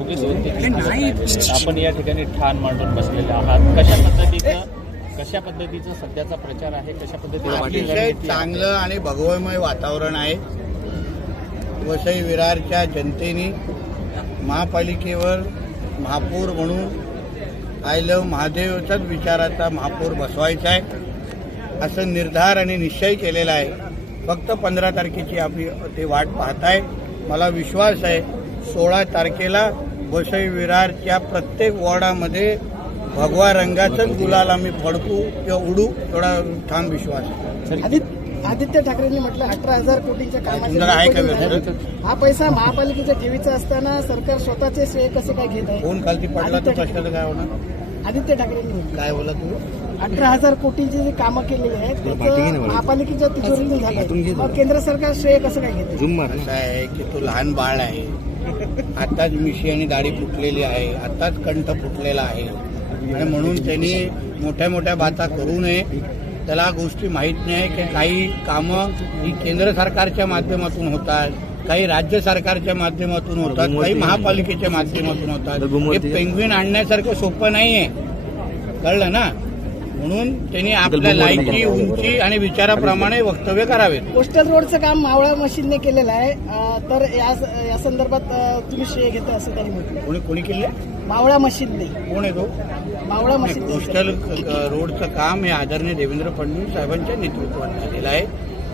आपण या ठिकाणी ठाण मांडून बसलेले आहात. कशा पद्धतीचं कशा पद्धतीचा सध्याचा प्रचार आहे? कशा पद्धतीने? चांगलं आणि भगवमय वातावरण आहे. वसई विरारच्या जनतेने महापालिकेवर महापौर म्हणून आय लव महादेवचाच विचाराचा महापौर बसवायचा आहे. असं निर्धार आणि निश्चय केलेला आहे. फक्त पंधरा तारखेची आपली ते वाट पाहताय. मला विश्वास आहे सोळा तारखेला वसई विरारच्या प्रत्येक वॉर्डामध्ये भगवा रंगाचंच गुलाल आम्ही फडकू किंवा उडू एवढा ठाम विश्वास. आदित्य ठाकरेंनी म्हटलं अठरा हजार कोटींच्या तुमच्याकडे आहे का कामाचे? हा पैसा महापालिकेच्या ठेवीचा असताना सरकार स्वतःचे श्रेय कसे काय घेत आहे? फोन खालती पडला तर काय होणार? आदित्य ठाकरेंनी म्हटलं. काय बोला तू? अठरा हजार कोटीची जी कामं केलेली आहेत त्याचं महापालिकेच्या तिजोरीतून झालं. केंद्र सरकार श्रेय कसं काय घेते? आहे की तू लहान बाळ आहे. आताच मिशी आणि दाढी फुटलेली आहे आताच कंठ फुटलेला आहे. आणि म्हणून त्यांनी मोठ्या मोठ्या बाता करू नये. त्याला गोष्टी माहीत नाही की काही कामं ही केंद्र सरकारच्या माध्यमातून होतात काही राज्य सरकारच्या माध्यमातून होतात काही महापालिकेच्या माध्यमातून होतात. हे पेंग्विन आणण्यासारखं सोपं नाहीये. कळलं ना? म्हणून त्यांनी आपल्या लायकी उंची आणि विचाराप्रमाणे वक्तव्य करावेत. पोस्टल रोडचं काम मावळा मशीनने केलेलं आहे. तर या या संदर्भात तुम्ही श्रेय घेता असं त्यांनी म्हटलं. कोणी कोणी केले मावळा मशीनने. कोण आहे तो? मावळा मशीन कोस्टल रोडचं काम हे आदरणीय देवेंद्र फडणवीस साहेबांच्या नेतृत्वात झालेलं आहे.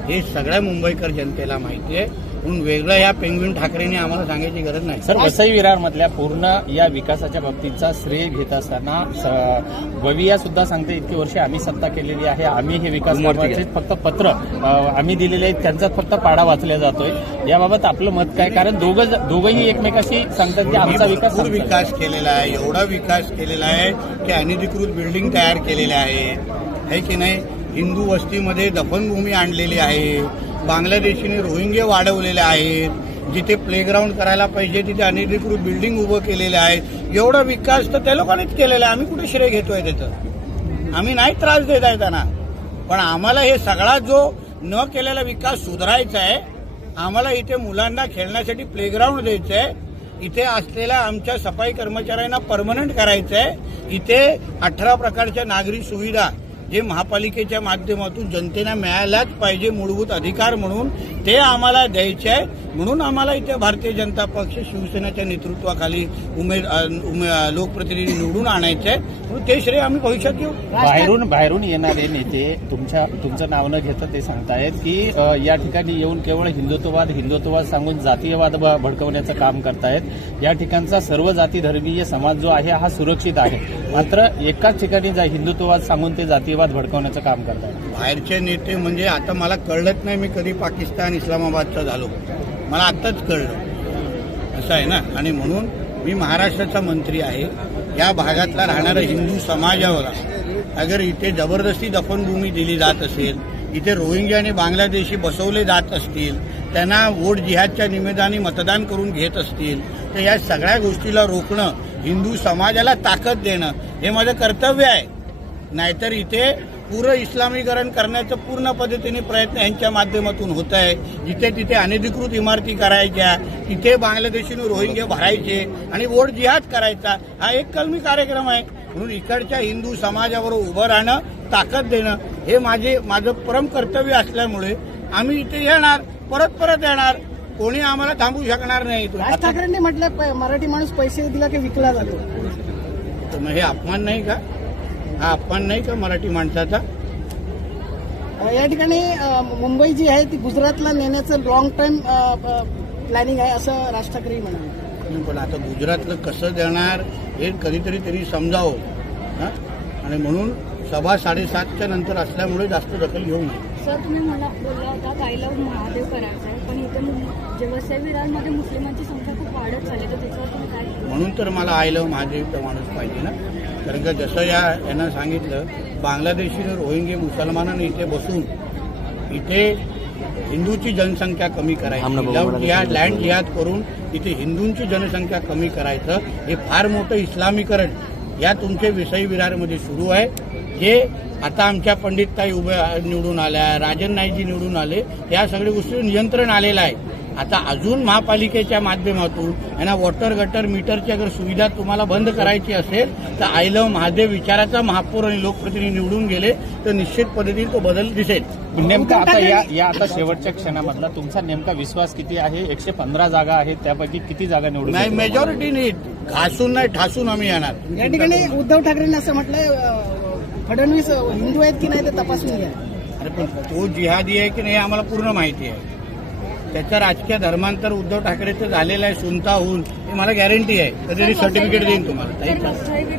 हे सगळ्या मुंबईकर जनतेला माहिती आहे. म्हणून वेगळं या पेंग्विन ठाकरेंनी आम्हाला सांगायची गरज नाही. सर वसई विरार मधल्या पूर्ण या विकासाच्या बाबतीचा श्रेय घेत असताना गविया सुद्धा सांगते इतकी वर्षे आम्ही सत्ता केलेली आहे आम्ही हे विकास फक्त पत्र आम्ही दिलेले आहेत त्यांचा फक्त पाडा वाचला जातोय. याबाबत आपलं मत काय? कारण दोघं दोघंही एकमेकाशी सांगतात की आमचा विकास. विकास केलेला आहे एवढा विकास केलेला आहे की अनधिकृत बिल्डिंग तयार केलेल्या आहे है की नाही? हिंदू वस्तीमध्ये दफनभूमी आणलेली आहे. बांगलादेशीने रोहिंगे वाढवलेले आहेत. जिथे प्लेग्राऊंड करायला पाहिजे तिथे अनधिकृत बिल्डिंग उभं केलेले आहेत एवढा विकास तर त्या लोकांनीच केलेला आहे. आम्ही कुठे श्रेय घेतोय त्याचं? आम्ही नाही त्रास देत आहे त्यांना. पण आम्हाला हे सगळा जो न केलेला विकास सुधारायचा आहे आम्हाला इथे मुलांना खेळण्यासाठी प्लेग्राऊंड द्यायचं आहे इथे असलेल्या आमच्या सफाई कर्मचाऱ्यांना परमनंट करायचं आहे इथे अठरा प्रकारच्या नागरी सुविधा जे महापालिकेच्या माध्यमातून जनतेला मिळायलाच पाहिजे मूलभूत अधिकार म्हणून ते आम्हाला द्यायचे आहे म्हणून आम्हाला इथे भारतीय जनता पक्ष शिवसेनेच्या नेतृत्वाखाली उमेद उमे लोकप्रतिनिधी निवडून आणायचे आहे म्हणून ते श्रेय आम्ही भविष्यात घेऊ बाहेरून बाहेरून येणारे नेते तुमच्या तुमचं नाव न घेता ते सांगतायत की या ठिकाणी येऊन केवळ हिंदुत्ववाद हिंदुत्ववाद सांगून जातीयवाद भडकवण्याचं काम करतायत. या ठिकाणचा सर्व जाती धर्मीय समाज जो आहे हा सुरक्षित आहे. मात्र एकाच ठिकाणी जा हिंदुत्ववाद सांगून ते जातीयवाद भडकवण्याचं काम करतात बाहेरचे नेते म्हणजे आता मला कळलंच नाही मी कधी पाकिस्तान इस्लामाबादचा झालो. मला आत्ताच कळलं. असं आहे ना? आणि म्हणून मी महाराष्ट्राचा मंत्री आहे. या भागातला राहणारा हिंदू समाजावर अगर इथे जबरदस्ती दफनभूमी दिली जात असेल इथे रोहिंग्या आणि बांगलादेशी बसवले जात असतील त्यांना वोट जिहादच्या निमित्ताने मतदान करून घेत असतील तर या सगळ्या गोष्टीला रोखणं हिंदू समाजाला ताकद देणं हे माझं कर्तव्य आहे. नाहीतर इथे पूर्ण इस्लामीकरण करण्याचं पूर्ण पद्धतीने प्रयत्न यांच्या माध्यमातून होत आहे. जिथे तिथे अनधिकृत इमारती करायच्या तिथे बांगलादेशीने रोहिंगे भरायचे आणि वोट जिहाद करायचा हा एक कलमी कार्यक्रम आहे. म्हणून इकडच्या हिंदू समाजावर उभं राहणं ताकद देणं हे माझे माझं परम कर्तव्य असल्यामुळे आम्ही इथे येणार परत परत येणार. कोणी आम्हाला थांबू शकणार नाही. राज ठाकरेंनी म्हटलं मराठी माणूस पैसे दिला की विकला जातो. तर मग हे अपमान नाही का? हा अपमान नाही का मराठी माणसाचा? या ठिकाणी मुंबई जी आहे ती गुजरातला नेण्याचं लॉंग टाइम प्लॅनिंग आहे असं राज ठाकरे म्हणाले. पण आता गुजरातलं कसं देणार हे कधीतरी त्यांनी समजावं. हा? आणि म्हणून सभा साडेसातच्या नंतर असल्यामुळे जास्त दखल घेऊ नये. सर तुम्ही मला बोलला होता गायला महादेव करायचं आहे. पण इथे मु- जे वसई विरारमध्ये मुस्लिमांची संख्या खूप वाढत चालली तर त्याच्यावर तुम्ही काय म्हणून तर मला आय लव्ह महादेवचा माणूस पाहिजे ना. कारण का जसं या यांना सांगितलं बांगलादेशीने रोहिंगे मुसलमानांनी इथे बसून इथे हिंदूची जनसंख्या कमी करायची. जिहाद लँड जिहाद करून इथे हिंदूंची जनसंख्या कमी करायचं हे फार मोठं इस्लामीकरण या तुमचे विषयी विरारमध्ये सुरू आहे. जे आता आमच्या पंडितताई उभे निवडून आल्या राजन नाईकजी निवडून आले या सगळ्या गोष्टीवर नियंत्रण आलेलं आहे. आता अजून महापालिकेच्या माध्यमातून यांना वॉटर गटर मीटरची अगर सुविधा तुम्हाला बंद करायची असेल तर आय लव्ह महादेव विचाराचा महापौर आणि लोकप्रतिनिधी निवडून गेले तर निश्चित पद्धतीने तो बदल दिसेल. नेमका आता या या आता शेवटच्या क्षणामधला तुमचा नेमका विश्वास किती आहे? एकशे पंधरा जागा आहेत त्यापैकी किती जागा निवडून नाही येतील? मेजॉरिटी नाही घासून नाही ठासून आम्ही येणार. या ठिकाणी उद्धव ठाकरेंनी असं म्हटलंय अं, फडणवीस हिंदू आहेत की नाही ते तपासून घ्या अरे पण तो जिहादी आहे की नाही हे आम्हाला पूर्ण माहिती आहे त्याचं राजकीय धर्मांतर उद्धव ठाकरेचं झालेलं आहे सुनता होऊन हे मला गॅरंटी आहे कधी सर्टिफिकेट देईन तुम्हाला